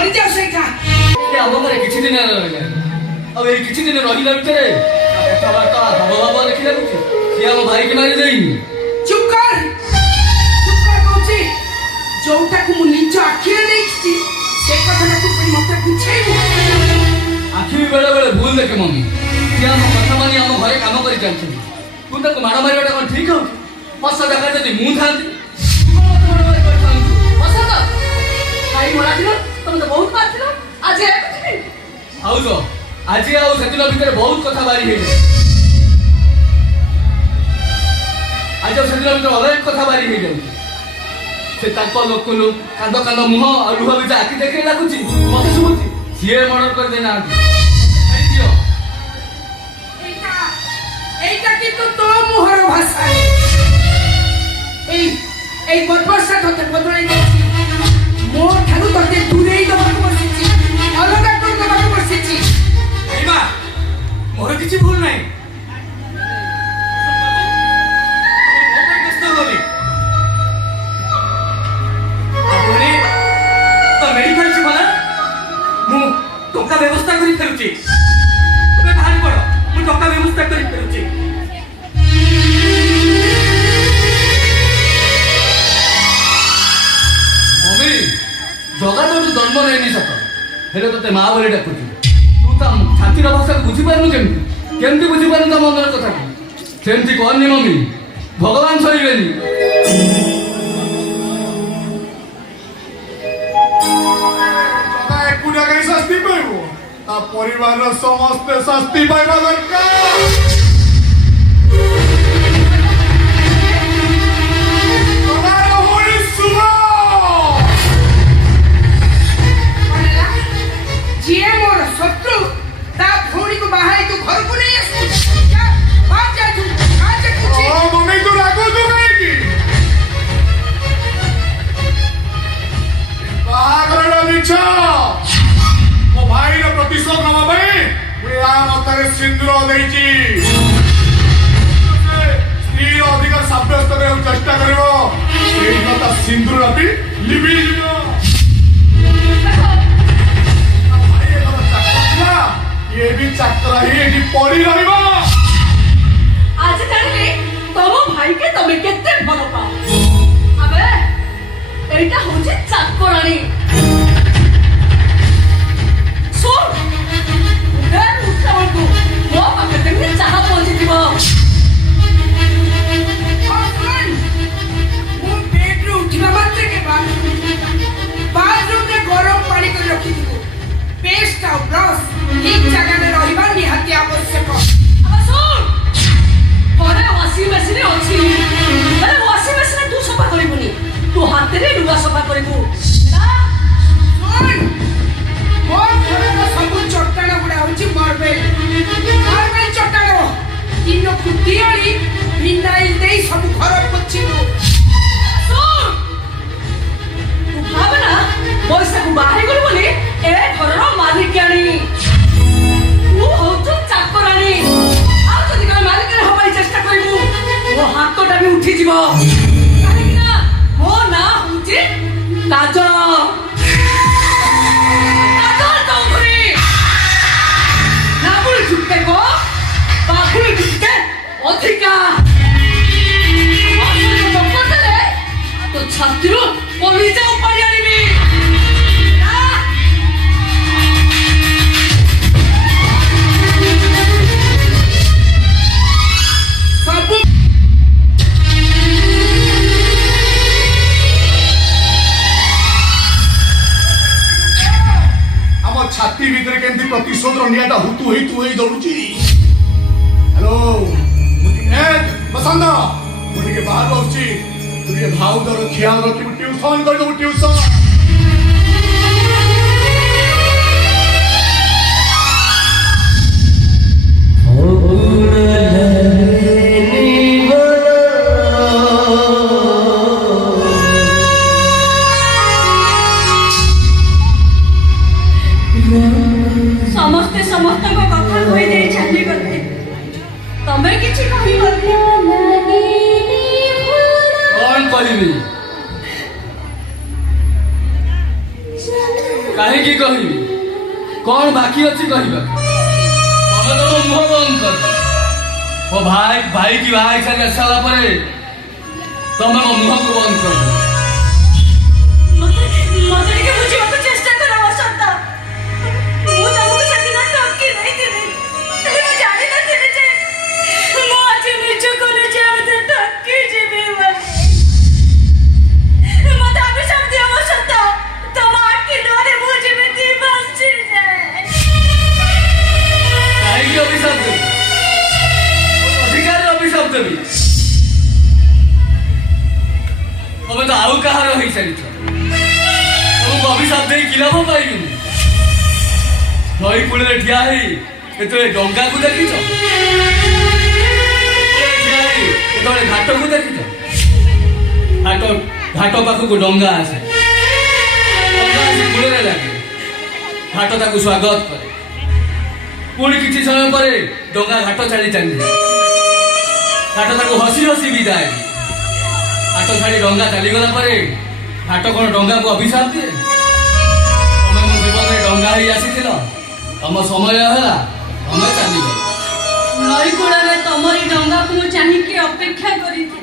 मरी जाओ सेठा आम घर किसी दिन रहा अब ये किसी दिन रहा भितर कथबार्ता हाव भाव देखी लगुच सी आम भाई की मारी देनी चुप कर कहूची जोटा को मु निज आखि देखछि से कथा तू पड़ी मते बुझाइबू आखि भी बेले बेले भूल देखे मम्मी सी आम कथा मानी आम घरे काम कर जानते तू ताको माड़ मारिबाटा कौन ठीक हो मसा जगह जदि मु थांती भाई मोरा दिनो तुम तो बहुत बात थिलो आज है आउ जो आज आउ सेदिन भितर बहुत कथा बारी हे आज सेदिन भितर अनेक कथा बारी हे जाउ से ताको लोकनु कांद कांद मुह और लुह बिचा आखि देखे लागुची मते सुबुची सिए मर्डर कर देना आई दियो এইটা কিন্তু তো মুহর ভাষা এই বদবর্ষা তোতে বদলাই গেছি মোর ঠাকু তোতে দূরেই দেବାକୁ বসিছি অলগা করে দেବାକୁ বসিছি আইবা মোর কিছু ভুল নাই टका व्यवस्था करी फेरुची तुम्हें बाहर पड़ो मु टका व्यवस्था करी फेरुची मम्मी जगा तो जन्म नहीं सत हेले तते माँ बोली डाकुची तू ता छातीर भाषा को बुझी पारनु केमती बुझी पारनु ता मनर कथा को सेमती कहनी मम्मी भगवान सहिबेनी शास्ति पाइबो ता परिवार समस्त शास्ति पाइबा दरकार तोरा होई सुनो बोलला जिए मोर शत्रु ता भौणी को बाहाई तू घर को नहीं आस क्या बात जा तू आज कुछ ओ मम्मी तू लागो तू काहे की बागड़ा बिछा भाई प्रतिशोध नवा भाई मतरे सिंदूर देची स्त्री अधिकार सब्यस्त करने चेष्टा करिवो एई कथा सिंदूर रापी लिबि जिवो भाई ए कथा चक्रा ये भी चक्रा ही एठी पड़ी रहिबो आज जानिले तम भाई के तमे केते भलो पाओ अबे एटा होचे चाकरानी सफा करू चट्टाण गुड़ा हूँ मार्बेल चट्टाण तीन खुटी आनी फिनाइल दे सब घर पोछिबू तू भावना पैसा को बाहर गलु बोली ए घरर मालिकाणी तू होचु चाकराणी आ जदि का मालिक होबाई चेष्टा करिबू ओ हातटा भी उठी जीवो काहे कि ना मो ना होची काजल अधिका तो छात्र पलिजा उपाड़ी आनिबी सब आम छाती भीतर केमती प्रतिशोध नियाटा हुतु होई दौड़ुची हेलो बसंत मुझे बाहर बसची तुझे भाव दर ख्याल रखी ट्यूशन कर दो ट्यूशन समस्ते समस्त को कथा कहि दे चली गले तमे किछि कहि गले कौन कहबी କାହିଁକି କହିବି କଣ ବାକି ଅଛି କହିବା ତମେ ତମ ମୁହଁ ବନ୍ଦ କର ମୋ ଭାଇ କି ବାହା ହେଇସାରି ଆସିଲା ପରେ ତମେ ମୋ ମୁହଁକୁ ବନ୍ଦ କର ମତେ ଟିକେ ବୁଝିବାକୁ ଚେଷ୍ଟା କର ବସନ୍ତ। ମୁଁ ତମକୁ ସେଦିନ ଠକି ଦେଇଥିଲି ହେଲେ ମୁଁ ଜାଣିନଥିଲି ଯେ ମୁଁ ଆଜି ନିଜକୁ ନିଜେ ଏମିତି ଠକି ଯିବି ବୋଲି। ମତେ ଅଭିଶାପ ଦିଅ ବସନ୍ତ, ତମ ଆଖି ଲୁହରେ ମୁଁ ଯେମିତି ଭାସିଯାଏ। କାହିଁକି ଅଭିଶାପ ଦେବି ଅଧିକାରରେ ଅଭିଶାପ ଦେବି ତମେ ତ ଆଉ କାହାର ହେଇସାରିଛ ତମକୁ ଅଭିଶାପ ଦେଇ କି ଲାଭ ପାଇବିନି ନଈ କୂଳରେ ଠିଆ ହେଇ କେତେବେଳେ ଡଙ୍ଗାକୁ ଦେଖିଛ କେତେବେଳେ ଘାଟକୁ ଦେଖିଛ ଘାଟ ପାଖକୁ ଡଙ୍ଗା ଆସେ ଡଙ୍ଗା ଆସି କୂଳରେ ଲାଗେ ଘାଟ ତାକୁ ସ୍ୱାଗତ କରେ ପୁଣି କିଛି ସମୟ ପରେ ଡଙ୍ଗା ଘାଟ ଛାଡ଼ି ଚାଲିଯାଏ ଘାଟ ତାକୁ ହସି ହସି ବିଦାୟ ଘାଟ ଛାଡ଼ି ଡଙ୍ଗା ଚାଲିଗଲା ପରେ ଘାଟ କ'ଣ ଡଙ୍ଗାକୁ ଅଭିଶାପ ଦିଏ ତମେ ମୋ ଜୀବନରେ ଡଙ୍ଗା ହେଇ ଆସିଥିଲ ତମ ସମୟ ହେଲା ତମେ ଚାଲିଗଲ ନଈ କୂଳରେ ତମରି ଡଙ୍ଗାକୁ ମୁଁ ଚାହିଁକି ଅପେକ୍ଷା କରିଥିଲି